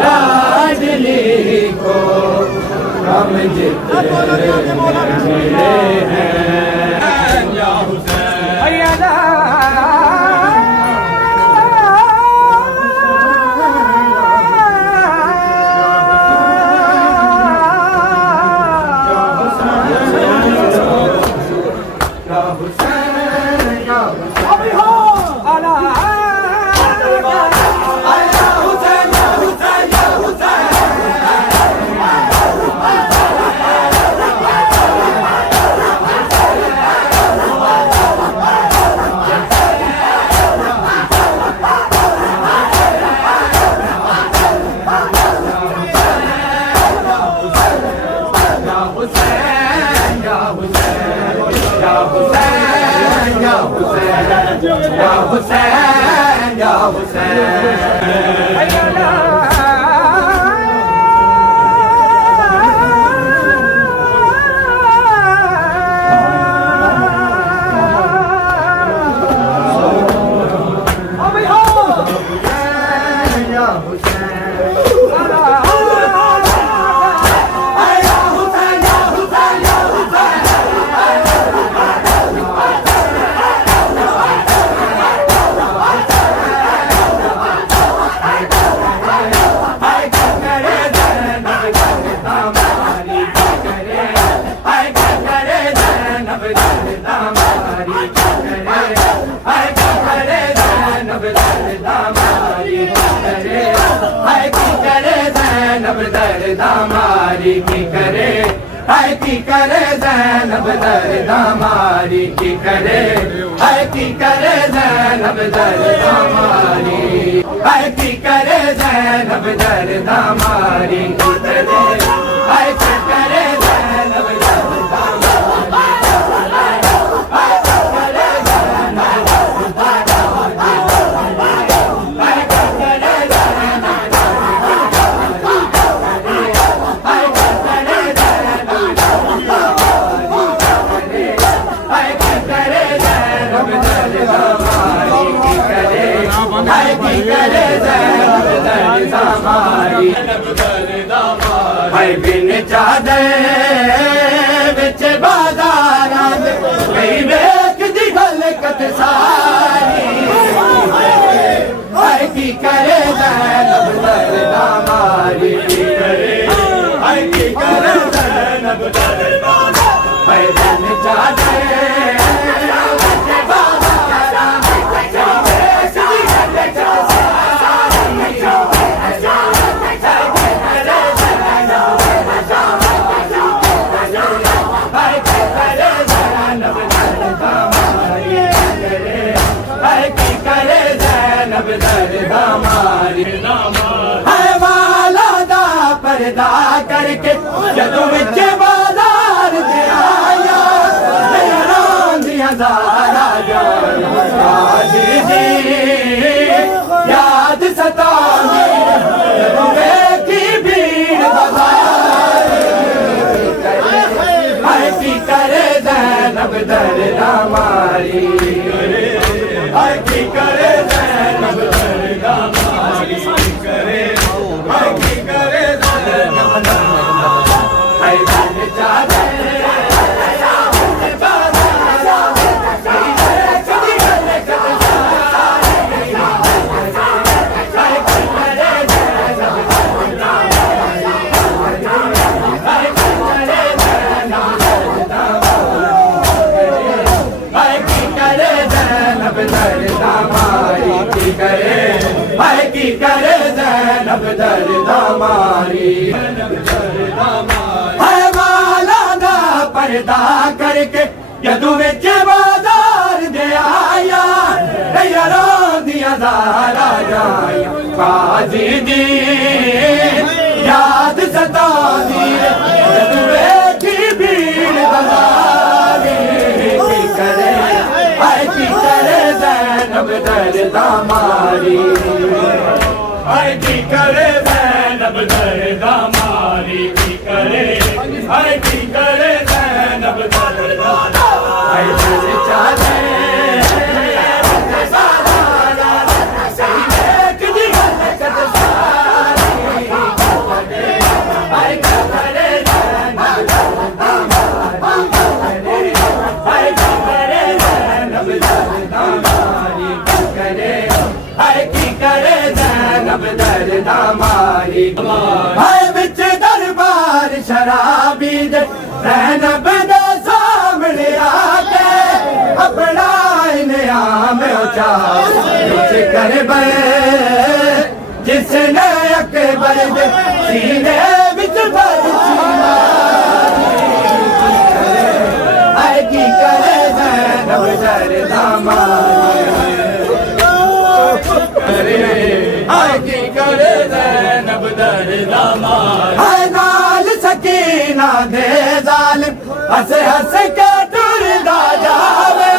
लाडली को हम जितने मिले हैं या हुसैन हुसैन या दामारी की करे है की करे ज़ैनब दर्द हमारी की करे है की करे ज़ैनब दर्द हमारी है की करे ज़ैनब दर्द हमारी की करे है की करे ज़ैनब दर्द भाई बिन चादर विच बाजारां कई वेख दी हलकत सारी भाई की करे ज़ैनब दर्द हमारी की करे भाई की करे ज़ैनब दर्द भाई बिन चादर पर्दा करके जदों विच बाजार ते आया दियां ज़ारा गाजी दी याद सतावी जदों वेखी भीड़ बाजार हाय की करे ज़ैनब दर्द हमारी हाय की करे ज़ैनब दर्द हमारी करे हाय की करे की करे ज़ैनब दर्द हमारी है वाला दा पर्दा करके जदों विच बाजार दे आया यारों दियां ज़ारा जाया काजी दी याद सतावी जदों वेखी भीड़ बाजार की करे ज़ैनब दर्द हमारी हाय की करे ज़ैनब दर्द हमारी की करे हाय की करे ज़ैनब दर्द हाय दिल चाहे बिच दरबार शराबी दे रैनब दे सामने आके अपना इनाम उचा कर बे जिसने अकबर दे सीने बिच बरछी मारी की करे ज़ैनब दरदा मारी की करे ज़ैनब दरदा मारी नाल सकीना दे जालिम हंस हंस के टुरदा जावे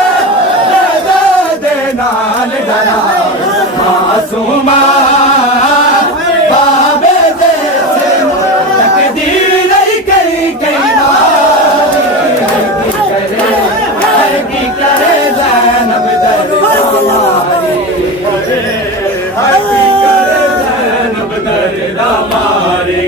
दे नाल डरा मासूमा बाबे जैसे तकदीर कई कई की करे ज़ैनब दरदा मारी की करे ज़ैनब दरदा मारी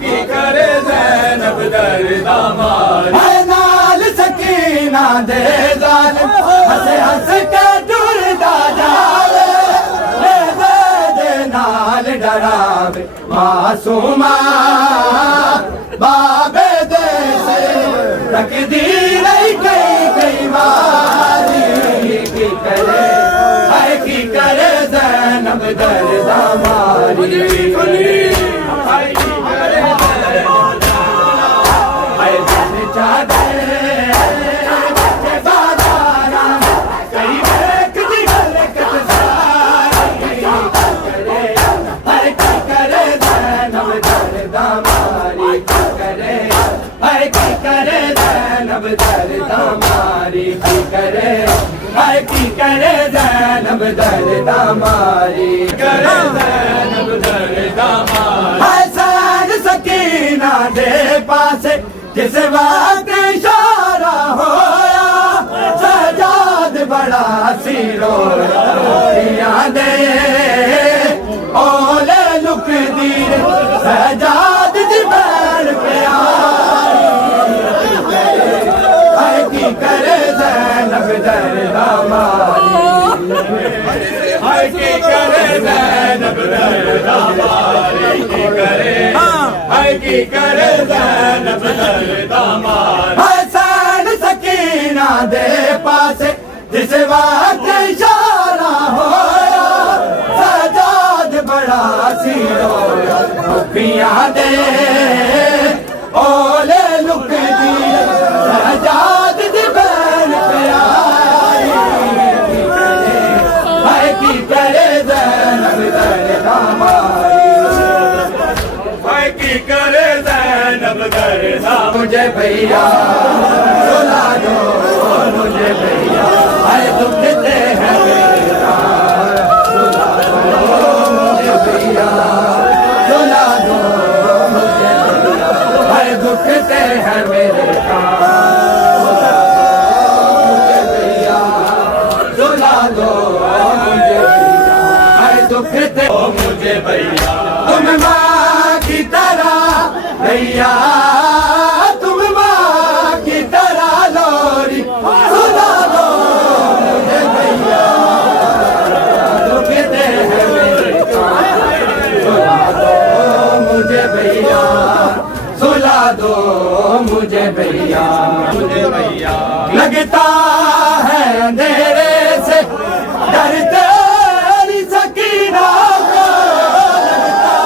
की करे ज़ैनब दरदा मारी नाल सकीना दे जालिम हंस हंस के टुरदा जावे दे नाल डरावे मासूमा बाबे दे से तकदीर कई कई मारी की करे ज़ैनब दरदा मारी ज़ैनब दरदा मारी की करे ज़ैनब दरदा मारी करे ज़ैनब दरदा मारी सैन सकीना दे पासे जिस वक्त इशारा होया सजाद बड़ा सिरो दे ओले लुक दी सजाद दी बैल करे ज़ैनब दरदा मारी की करे ज़ैनब दरदा मारी की करे ज़ैनब दरदा मारी सैन सकीना दे पासे जिस वक्त इशारा होया सजाद बड़ा सिरो दुखियां दे ओले लुक दी सजाद दी बैल प्यारी की करे ज़ैनब दरदा मारी की करे ज़ैनब दरदा मुझे भैया सुला दो मुझे भैया आए दुखते हैं मेरा सुला दो मुझे भैया सुला दो मुझे भैया आए दुखते हैं मेरे मुझे भैया सुला दो मुझे भैया आए दुखते मुझे भैया तुम माँ की तरह भैया तुम माँ की तरह लोरी सुना दो मुझे भैया दुखते हैं मेरे सुना दो मुझे भैया सुला दो मुझे भैया लगता है अंधेरे से डरते सकीना को लगता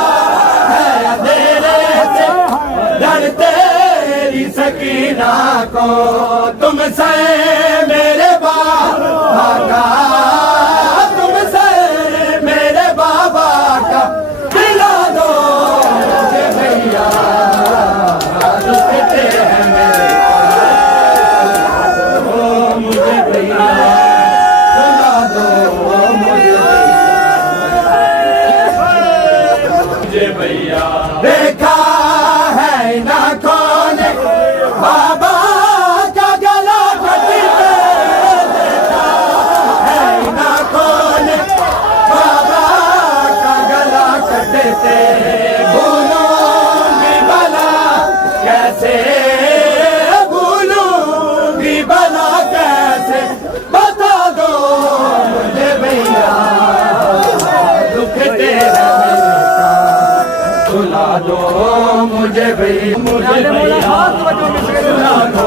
है अंधेरे से डरते सकीना को तुमसे मेरे बाबा का तुमसे मेरे बाबा का दिला दो मुझे भैया दुखते हैं मेरे मुझे भैया सुना दो मुझे भैया देखा है ना कौन बाबा का गला घटते देखा है ना कौन बाबा का गला घटते भूलूंगी भला कैसे भूलूंगी भला कैसे बता दो मुझे भैया दुखते हैं सुला दो मुझे भैया, मुझे भैया सुला दो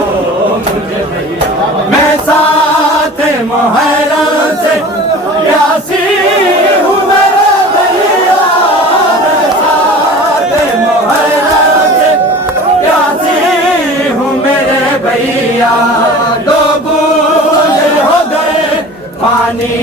मुझे भैया। मैं साथ मुहर्रम से प्यासी हूँ मेरे भैया, मैं साथ मुहर्रम से प्यासी हूँ मेरे भैया। दो बूंद हो गए पानी